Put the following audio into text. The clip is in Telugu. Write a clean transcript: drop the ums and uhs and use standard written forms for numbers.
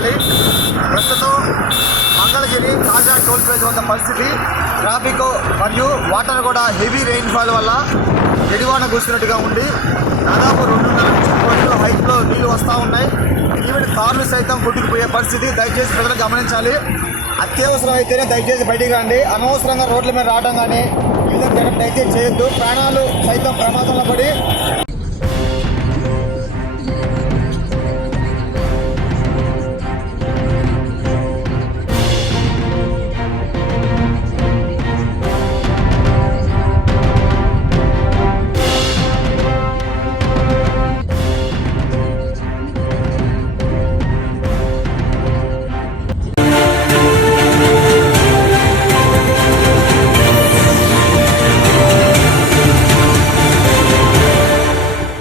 గమనించాలి. ప్రస్తుతం మంగళగిరి కాజా టోల్ ప్లాజా వద్ద పరిస్థితి ట్రాఫిక్ మరియు వాటర్ కూడా హెవీ రెయిన్ఫాల్ వల్ల ఎడివాన కూస్తున్నట్టుగా ఉంది. దాదాపు 2.5 నుంచి 3 అడుగుల హైట్లో నీళ్లు వస్తూ ఉన్నాయి. ఈవెన్ కార్లు సైతం కొట్టుకుపోయే పరిస్థితి. దయచేసి ప్రజలు గమనించాలి. అత్యవసరం అయితేనే దయచేసి బయటికి రండి. అనవసరంగా రోడ్ల మీద రావడం కానీ ఈ విధంగా దయచేసి చేయొద్దు. ప్రాణాలు సైతం ప్రమాదంలో పడి